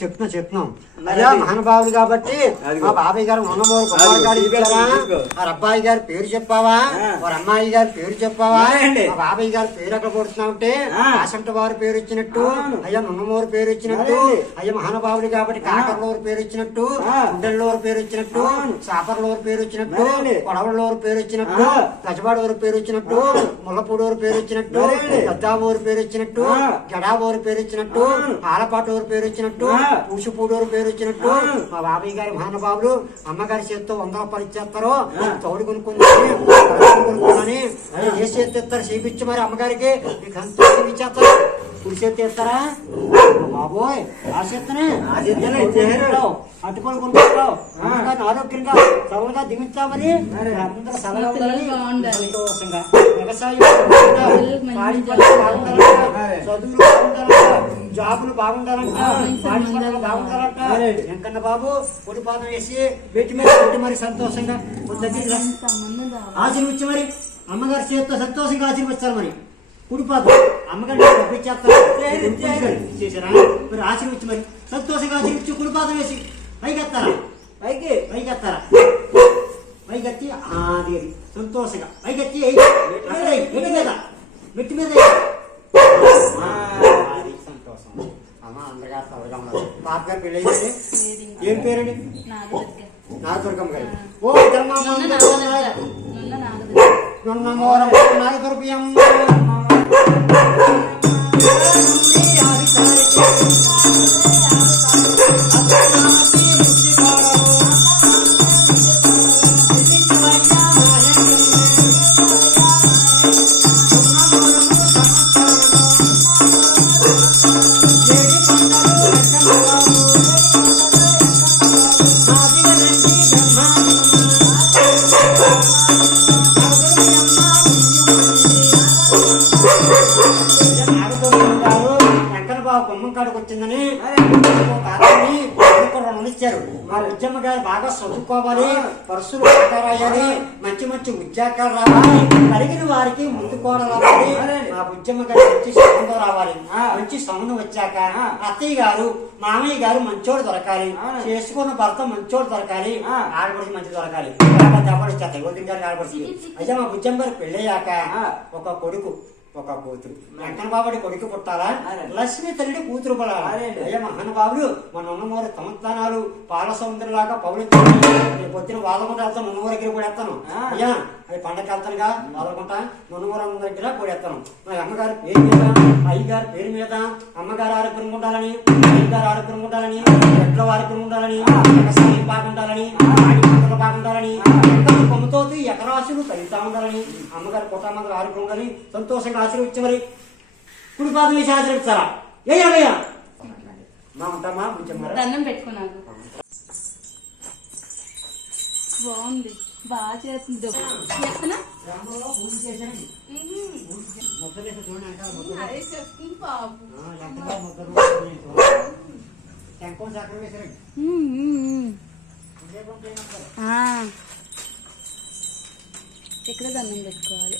చెప్తున్నా చెప్తున్నాం అయ్యా మహానుభావులు కాబట్టి మా బాబాయ్ గారు ఉన్నమూరు కుమార్ గారు. వారి అబ్బాయి గారి పేరు చెప్పావా. వారి అమ్మాయి గారి పేరు చెప్పావా? మా బాబాయ్ గారి పేరు ఎక్కడ కొడుతున్నావుంటే ఆ. ఆసంట వారి పేరు ఇచ్చినట్టు. అయ్యా నున్నమూరు పేరు ఇచ్చినట్టు? అయ్యా మహానుభావులు కాబట్టి కాకర్లూరు పేరు ఇచ్చినట్టు ఆ. గుండెల్లూరు పేరు ఇచ్చినట్టు అవును. సాపర్లూరు పేరు ఇచ్చినట్టు? కొడవలూరు పేరు ఇచ్చినట్టు ఆ. గజబాడూరు పేరు ఇచ్చినట్టు. ముల్లపూడూరు పేరు ఇచ్చినట్టు? పెద్దావూరు పేరు ఇచ్చినట్టు. గడావూరు పేరు ఇచ్చినట్టు. ఆలపాటూరు పేరు ఇచ్చినట్టు ఆ. పూసిపూడూరు పేరు ఇచ్చినట్టు అవును. మా బాబాయ్ గారి మహానుభావులు అమ్మగారి చేత్తో వందల ఆ. తౌడు కొనుక్కుందని ఏ చేతి ఇస్తారు చేపించి మరి అమ్మగారికి మీకు అంత కుడి చేతి ఇస్తారా బాబోయ్ ఆ ఇచ్చేసారు. అటుకొని కొనుక్కుంటావు ఆరోగ్యంగా సరళంగా దిగుతామని మరి. అందరూ. సంతోషంగా వ్యవసాయం. చదువులు జాబులు బాగుండాలంట మరి. వెంకన్న బాబు పొడి పాదం వేసి పెట్టి మీద పెట్టి మరి సంతోషంగా దగ్గరికి ఆశీర్వచ్చి మరి అమ్మగారి చేతితో సంతోషంగా ఆశీర్వచ్చారు మరి. కుడిపాదం అమ్మగారి పంపించేస్తారు చేశారా? మరి ఆశీర్వచ్చి మరి సంతోషంగా ఆశీర్వచ్చి కుడిపాదం వేసి పైకెత్తారా? పైకి. పైకెత్తారా? పైకెత్తి ఆ, అది. సంతోషంగా. పైకెత్తి మెట్టు మీద. మెట్టు మీద మెట్టు మీద ఎయ్. ఆ, అది గారు పెళ్ళి. ఏం పేరండి? నాగదుర్గ. నాగదుర్గమ్మ గారు. ఓ నాగదుర్గ. నాగదుర్గ. గుమ్మం కాడికి వచ్చిందని తాతని రుణం ఇచ్చారు మా ఉద్యమ గారు బాగా చదువుకోవాలి పరుసులు రాయాలి మంచి మంచి ఉద్యోగాలు రావాలి కలిగిన వారికి ముందు కూడా రావాలి మా ఉద్యమ గారు మంచి సంబంధం రావాలి. మంచి సంబంధం వచ్చాక అత్తయ్య గారు మామయ్య గారు మంచోడు దొరకాలి చేసుకున్న భర్త మంచోడు దొరకాలి ఆడపడిచి మంచి దొరకాలి. దెబ్బలు వచ్చేస్తాయి వదిన గారికి ఆడపడిచి అయితే మా ఉద్యమ గారు పెళ్ళయ్యాక ఒక కొడుకు. ఒక కూతురు వెంకన్న బాబుడి కొడుకు పుట్టాలా? లక్ష్మి తల్లి కూతురు పడాలి అయ్యా మహానుభావులు మన ఉన్నమూరు సంస్థానాలు పాల సముద్రంలాగా పౌలు పొద్దున వాళ్ళకుంట వెళ్తాను ఉన్నమూరు దగ్గర కూడా వేస్తాను అయ్యా అది పండగ వెళ్తానుగా వాళ్ళకుంటా నున్నమూరు అమ్మ దగ్గర కూడా వేస్తాను మా అమ్మగారి పేరు మీద అయ్యగారి పేరు మీద అమ్మగారు ఆరోగ్యం ఉండాలని అయ్యగారు ఆరోగ్యం ఉండాలని ఎట్ల ఆరోగ్యం ఉండాలని వ్యవసాయం అమ్మగారు కుటుంబంలో ఆరోగ్యం ఉండాలని సంతోషంగా ఆశీర్వించి మరి కుడి పాదం వేసి ఆశీర్విస్తారా ఏయ్యా మా ఉంటామా? బుజ్జమ్మారా దండం పెట్టుకున్నాను. బాగుంది. బాగా చేస్తుంది ముద్దలేసి చూడండి ఇక్కడ దండం పెట్టుకోవాలి?